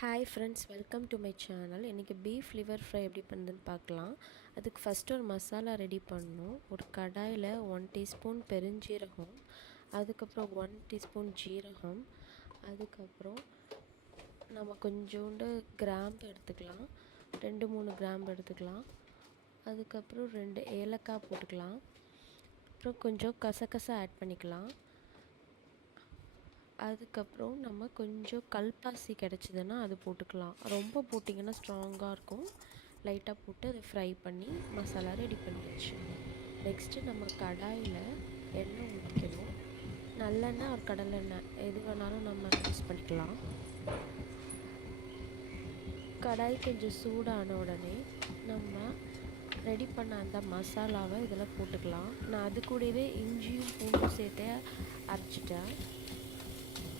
Hi friends, welcome to my channel. இன்றைக்கி beef liver fry எப்படி பண்ணுறதுன்னு பார்க்கலாம். அதுக்கு ஃபஸ்ட்டு ஒரு மசாலா ரெடி பண்ணணும். ஒரு கடாயில் 1 டீஸ்பூன் பெருஞ்சீரகம், அதுக்கப்புறம் 1 டீஸ்பூன் ஜீரகம், அதுக்கப்புறம் நம்ம கொஞ்சோண்டு கிராம்பு எடுத்துக்கலாம், 2-3 கிராம்பு எடுத்துக்கலாம். அதுக்கப்புறம் 2 ஏலக்காய் போட்டுக்கலாம். அப்புறம் கொஞ்சம் கசகசா ஆட் பண்ணிக்கலாம். அதுக்கப்புறம் நம்ம கொஞ்சம் கல்பாசி கிடச்சிதுன்னா அது போட்டுக்கலாம். ரொம்ப போட்டிங்கன்னா ஸ்ட்ராங்காக இருக்கும். லைட்டாக போட்டு அதை ஃப்ரை பண்ணி மசாலா ரெடி பண்ணிடுச்சு. நெக்ஸ்ட்டு நம்ம கடாயில் எண்ணெய் ஊற்றிக்கணும். நல்லெண்ணெய் ஒரு கடலெண்ணெய் எது வேணாலும் நம்ம யூஸ் பண்ணிக்கலாம். கடாய் கொஞ்சம் சூடான உடனே நம்ம ரெடி பண்ண அந்த மசாலாவை இதில் போட்டுக்கலாம். நான் அது கூடவே இஞ்சியும் பூண்டும் சேர்த்து அரைச்சிட்டேன்.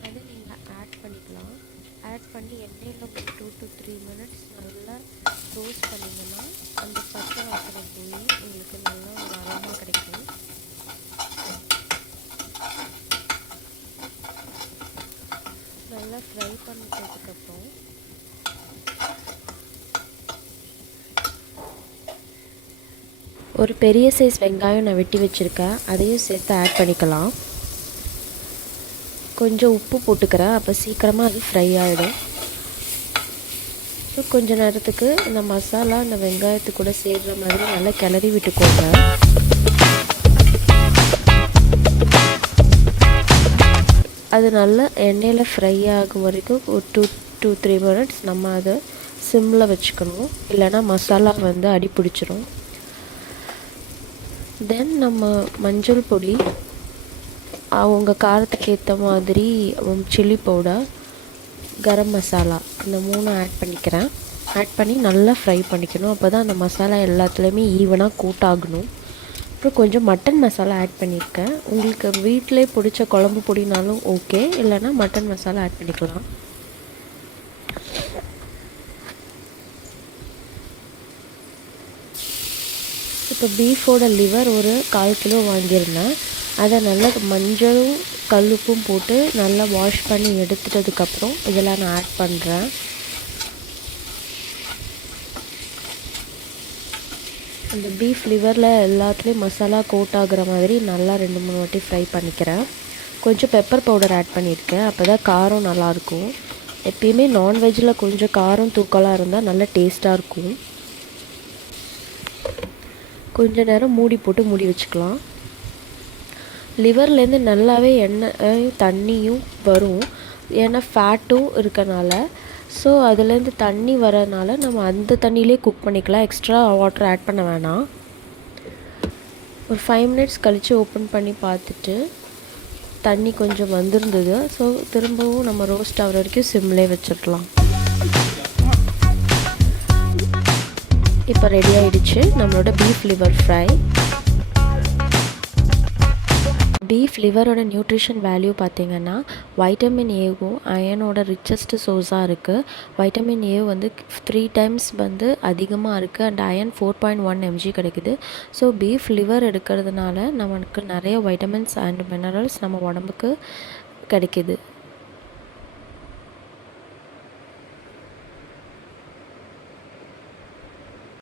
அதை நீங்கள் ஆட் பண்ணிக்கலாம். ஆட் பண்ணி எண்ணெயில் ஒரு 2 to 3 minutes நல்லா ரோஸ்ட் பண்ணிங்கன்னா அந்த பச்சை வாசனை போய் உங்களுக்கு நல்லா ஒரு அரோமா கிடைக்கும். நல்லா ஃப்ரை பண்ணதுக்கப்புறம் ஒரு பெரிய சைஸ் வெங்காயம் நான் வெட்டி வச்சுருக்கேன், அதையும் சேர்த்து ஆட் பண்ணிக்கலாம். கொஞ்சம் உப்பு போட்டுக்கிறேன், அப்போ சீக்கிரமாக அது ஃப்ரை ஆகிடும். ஸோ கொஞ்ச நேரத்துக்கு இந்த மசாலா இந்த வெங்காயத்து கூட சேர்கிற மாதிரி நல்லா கிளறி விட்டுக்கோங்க. அது நல்லா எண்ணெயில் ஃப்ரை ஆகும் வரைக்கும் ஒரு 2 to 3 minutes நம்ம அதை சிம்மில் வச்சுக்கணும், இல்லைன்னா மசாலா வந்து அடி பிடிச்சிரும். தென் நம்ம மஞ்சள் பொடி, அவங்க காரத்துக்கு ஏற்ற மாதிரி சில்லி பவுடர், கரம் மசாலா, இந்த 3 ஆட் பண்ணிக்கிறேன். ஆட் பண்ணி நல்லா ஃப்ரை பண்ணிக்கணும். அப்போ தான் அந்த மசாலா எல்லாத்துலேயுமே ஈவனாக கூட் ஆகணும். அப்புறம் கொஞ்சம் மட்டன் மசாலா ஆட் பண்ணியிருக்கேன். உங்களுக்கு வீட்டிலே பிடிச்ச குழம்பு பொடினாலும் ஓகே, இல்லைன்னா மட்டன் மசாலா ஆட் பண்ணிக்கலாம். இப்போ பீஃபோட லிவர் ஒரு 1/4 கிலோ வாங்கியிருந்தேன். அதை நல்லா மஞ்சளும் கல்லுப்பும் போட்டு நல்லா வாஷ் பண்ணி எடுத்துட்டதுக்கப்புறம் இதெல்லாம் நான் ஆட் பண்ணுறேன். அந்த பீஃப் லிவரில் எல்லாத்துலேயும் மசாலா கோட் ஆகுற மாதிரி நல்லா 2-3 வாட்டி ஃப்ரை பண்ணிக்கிறேன். கொஞ்சம் பெப்பர் பவுடர் ஆட் பண்ணியிருக்கேன், அப்போ தான் காரம் நல்லாயிருக்கும். எப்பயுமே நான்வெஜ்ஜில் கொஞ்சம் காரம் தூக்கலாக இருந்தால் நல்லா டேஸ்ட்டாக இருக்கும். கொஞ்ச நேரம் மூடி வச்சுக்கலாம். லிவர்லேருந்து நல்லாவே எண்ணெயும் தண்ணியும் வரும், ஏன்னா ஃபேட்டும் இருக்கனால. ஸோ அதுலேருந்து தண்ணி வரனால நம்ம அந்த தண்ணியிலே குக் பண்ணிக்கலாம், எக்ஸ்ட்ரா வாட்டர் ஆட் பண்ண வேணாம். ஒரு 5 minutes கழித்து ஓப்பன் பண்ணி பார்த்துட்டு தண்ணி கொஞ்சம் வந்திருந்தது. ஸோ திரும்பவும் நம்ம ரோஸ்ட் ஆகிற வரைக்கும் சிம்லேயே வச்சிடலாம். இப்போ ரெடி ஆகிடுச்சு நம்மளோட பீஃப் லிவர் ஃப்ரை. பீஃப் லிவரோட நியூட்ரிஷன் வேல்யூ பார்த்திங்கன்னா வைட்டமின் ஏவும் அயனோட ரிச்சஸ்ட் சோர்ஸாக இருக்குது. வைட்டமின் ஏ வந்து 3 times வந்து அதிகமாக இருக்குது, அண்ட் அயன் 4.1 mg கிடைக்குது. ஸோ பீஃப் லிவர் எடுக்கிறதுனால நமக்கு நிறைய வைட்டமின்ஸ் அண்ட் மினரல்ஸ் நம்ம உடம்புக்கு கிடைக்கிது.